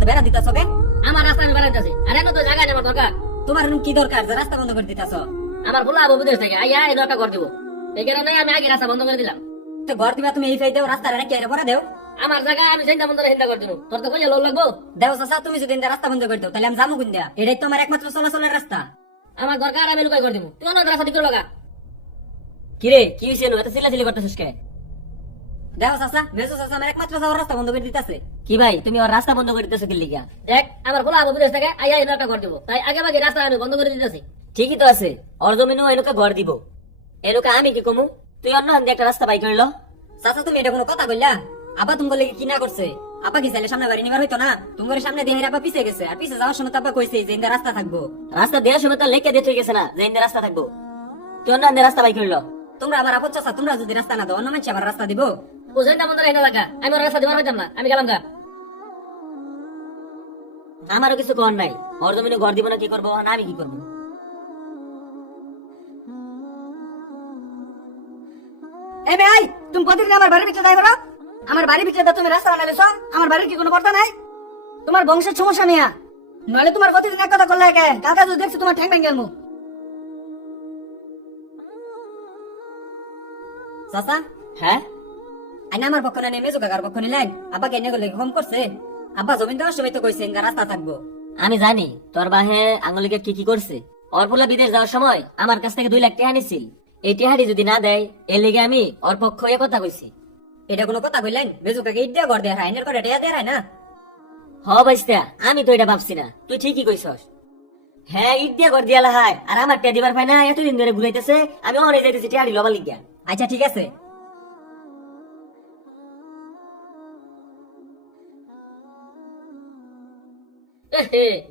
মধ্যে বেড়া দিতেছ কে? আমার রাস্তা আমি বানাইতেছি। আর এখন তো জায়গা নেই আমার দরকার। তোমার এরকম কি দরকার? যে রাস্তা বন্ধ করে দিতেছ। আমার ভুলা আবু বিদেশ থেকে আইয়া এই একটা করে দিব। এই কারণে আমি আগে রাস্তা বন্ধ করে দিলাম। তো ঘর দিবা তুমি এই ফাই দেও রাস্তা রেখে এর পরে দেও। আমার জায়গা আমি চিন্তা বন্ধ চিন্তা করে দিব তোর তো কইয়া লোক লাগবো। দেও চাচা তুমি যদি রাস্তা বন্ধ করে দাও তাহলে আমি যাব কোন দিয়া এটাই তো আমার একমাত্র চলাচলের রাস্তা। আমার দরকার আমি লুকাই করে দিব। তুই অন্য রাস্তা করে লগা কিরে কি হয়েছে এত চিল্লাচিল্লি করতেছিস কে? দেও চাচা মেজো চাচা, আমার একমাত্র যাওয়ার রাস্তা বন্ধ করে দিতেছে। কি ভাই, তুমি ওর রাস্তা বন্ধ করে দিতেছো কি লিগা? দেখ, আমার ভুলা আবু বিদেশ থেকে আইয়া এই একটা করে দিব। তাই আগে বাকি রাস্তা আমি বন্ধ করে দিতেছি। ঠিকই তো আছে, ওর জমিনও ঘর দিব। এলোকে আমি কি কমু? তুই অন্য হান একটা রাস্তা পাই করল চাচা, তুমি এটা কোনো কথা কইলা? আবা তুমি বলে কি না করছে? আপা কি চাইলে সামনে বাড়ি নিবার হইতো না? তোমার সামনে দিয়ে আপা পিছে গেছে, আর পিছে যাওয়ার সময় তো আপা কইছে যে রাস্তা থাকব। রাস্তা দেওয়ার সময় তো লেখে দিয়ে গেছে না, যে রাস্তা থাকব। তুই অন্য রাস্তা পাই করল তোমরা আমার আপদ চাচা, তোমরা যদি রাস্তা না দাও, অন্য মানুষ আবার রাস্তা দিব। বন্ধ রেখে লাগা। আমি ওর দিবার হইতাম না, আমি গেলাম গা। আমারও কিছু কর নাই। ওর জমিনে ঘর দিব না, কি করব? না, আমি কি করব? এ ভাই, তুমি প্রতিদিন আমার বাড়ির ভিতরে যাই আমার বাড়ির ভিতরে তুমি রাস্তা বানাইছো আমার বাড়ির কি কোনো কথা নাই? তোমার বংশের সমস্যা নিয়া নইলে তোমার প্রতিদিন এক কথা করলে কে কাকা যদি দেখছি, তোমার ঠ্যাং ভেঙে চাচা হ্যাঁ? আইনা আমার পক্ষ না নেমে কাকার পক্ষ নিলেন আব্বা কেন গেলে কম করছে? আব্বা জমিন দেওয়ার সময় তো কইছে রাস্তা থাকব। আমি জানি তোর বাহে আঙুলিকে কি কি করছে। ওর পোলা বিদেশ যাওয়ার সময় আমার কাছ থেকে দুই লাখ টাকা নিছিল এই টেহারি যদি না দেয় এর লেগে আমি ওর পক্ষ এ কথা কইছি। এটা কোনো কথা কইলেন? বেজু কাকে ইট দিয়ে ঘর দেয় আইনের করে টেয়া দেয় না? হ বাইস্তা আমি তো এটা ভাবছি না। তুই ঠিকই কইছস। হ্যাঁ ইট দিয়ে ঘর দিয়া লাহায় আর আমার টিয়া দিবার পাই না এতদিন ধরে ঘুরাইতেছে আমি অনেক যাইতেছি লিগিয়া আচ্ছা ঠিক আছে।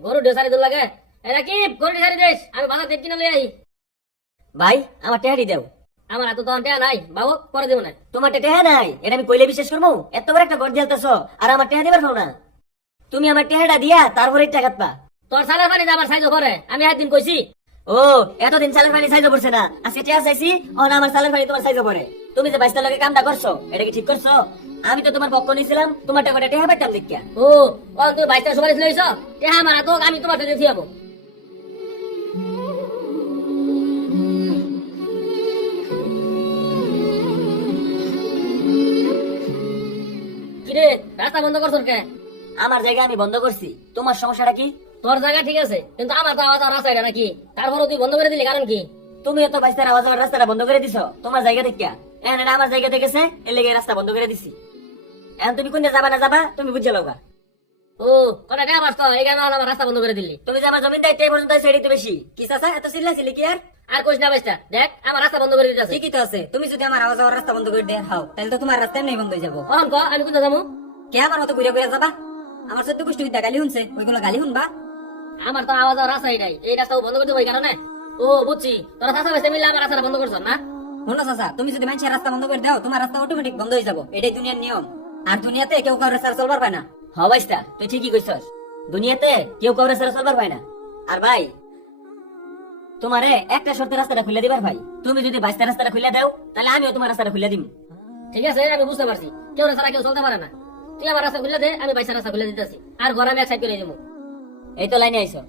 গরু ডেসারি দূর লাগে? এরা কি গরু ডেসারি দেশ আমি বাসা দেখি না লই আই ভাই আমার টেহারি দেও। আমার এত তো টেয়া নাই বাবু পরে দেবো না। তোমার টেহা নাই এটা আমি কইলে বিশ্বাস করব? এত বড় একটা ঘর দিয়ালতেছ আর আমার টেহা দিবার পাও না। তুমি আমার টেহাটা দিয়া তারপরে টাকা পা তোর সালের পানি আমার সাইজ করে আমি একদিন কইছি। ও এতদিন চালের পানি সাইজ পড়ছে না। আজকে টেহা চাইছি ও না আমার চালের পানি তোমার সাইজ পড়ে। তুমি যে বাইশটা লগে কামটা করছ এটা কি ঠিক করছ? আমি তো তোমার পক্ষ নিয়েছিলাম তোমার টাকাটা টেহা পাইতাম দেখিয়া ও ও তুই বাইশটা সুপারিশ লইছ টেহা আমার তো আমি তোমার সাথে দিয়ে যাব কিরে রাস্তা বন্ধ করছ কে আমার জায়গা আমি বন্ধ করছি। তোমার সমস্যাটা কি? তোর জায়গা ঠিক আছে কিন্তু আমার তো আওয়াজ আর রাস্তা এটা নাকি? তারপরে তুই বন্ধ করে দিলি কারণ কি? তুমি এত বাইশটার আওয়াজ আমার রাস্তাটা বন্ধ করে দিছো তোমার জায়গা দেখিয়া। এখন আমার জায়গা দেখেছে এর লেগে রাস্তা বন্ধ করে দিছি। এখন তুমি কোন যাবা না যাবা তুমি বুঝে লওগা। ও কটা টাকা পাস এই কারণে আমার রাস্তা বন্ধ করে দিলি? তুমি যে আমার জমিন দায়িত্ব এই পর্যন্ত সেটি তো বেশি। কি চাচা এত চিল্লাছিলি কি আর? আর না দেখ আমার রাস্তা বন্ধ করে দিতে আছে। ঠিকই তো আছে। তুমি যদি আমার আওয়াজ রাস্তা বন্ধ করে দিয়ে হাও তাহলে তো তোমার রাস্তা এমনি বন্ধ হয়ে যাব। ক আমি কোথায় যাব? কে আমার মতো ঘুরে ঘুরে যাবা? আমার সত্য গোষ্ঠী বিদ্যা গালি শুনছে ওইগুলো গালি শুনবা? আমার তো আওয়াজ আর রাস্তাই নাই এই রাস্তা বন্ধ করে দেবো এই কারণে। ও বুঝছি তোরা চাষা বেসে মিলে আমার রাস্তাটা বন্ধ করছ না? শোনো চাচা তুমি যদি মানুষের রাস্তা বন্ধ করে দাও তোমার রাস্তা অটোমেটিক বন্ধ হয়ে যাব। এটাই দুনিয়ার নিয়ম। আর দুনিয়াতে কেউ কারোর সারা চলবার পায় না। হ, বাইস্তা, তুই ঠিকই কইছস। দুনিয়াতে কেউ কারোর সারা চলবার পায় না। আর ভাই, তোমারে একটা শর্তে রাস্তাটা খুলে দিবার ভাই। তুমি যদি বাইশটা রাস্তাটা খুলে দাও, তাহলে আমিও তোমার রাস্তাটা খুলে দিম। ঠিক আছে, আমি বুঝতে পারছি। কেউ রাস্তা কেউ চলতে পারে না। তুই আমার রাস্তা খুলে দে, আমি বাইশের রাস্তা খুলে দিতেছি। আর ঘর আমি এক সাইড করে দেবো এই তো লাইনে আইসো